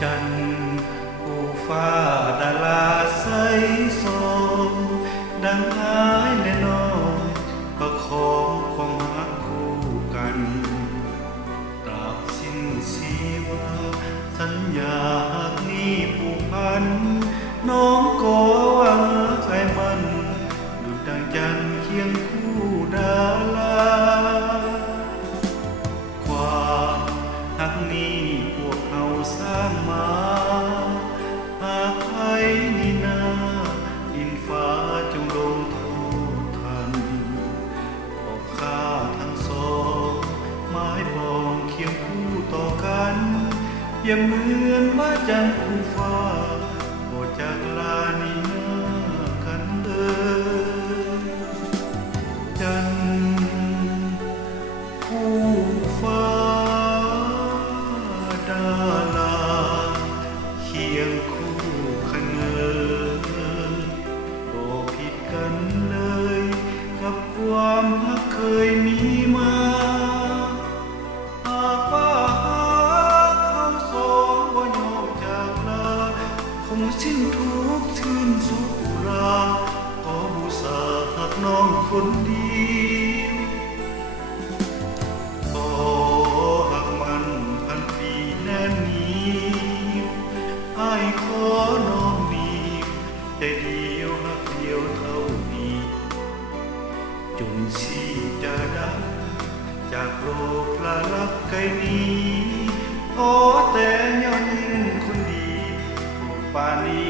จันทร์ผู้ฟ้าดาราใสสมดังหายแน่นอนประคองความรักคู่กันตราบสิ้นชีวาสัญญาหากนี้ผูกพันน้องก็ว่าใจมันดุจดังจันทร์เคียงคู่ดาราความหักนี้พวกเราสร้างมาหากใครนี่นาดินฟ้าจงลงโทษทันบอกข้าทั้งสองไม้บองเคียงคู่ต่อกันอย่าเหมือนว่าจันทร์คู่ฟ้าโปรดจากลานี่นากันจันทร์คู่ฟ้าดาราเคียงคู่ขนบ่ผิดกันเลยกับความรักเคยมีมาหากว่าเขาสองบ่ยอมจากลาคงสิ้นทุกข์ชื่นสุราขอบูชาหักน้องคนเดียวขอหักมันพันปีแน่นเหนียวอ้ายขอน้องมีใจเดียวหักเดียวเท่านี้จนชีจะดับจากโลกลาลับไกลนี้ขอแต่ย้อนยิ่งคนดีปานนี้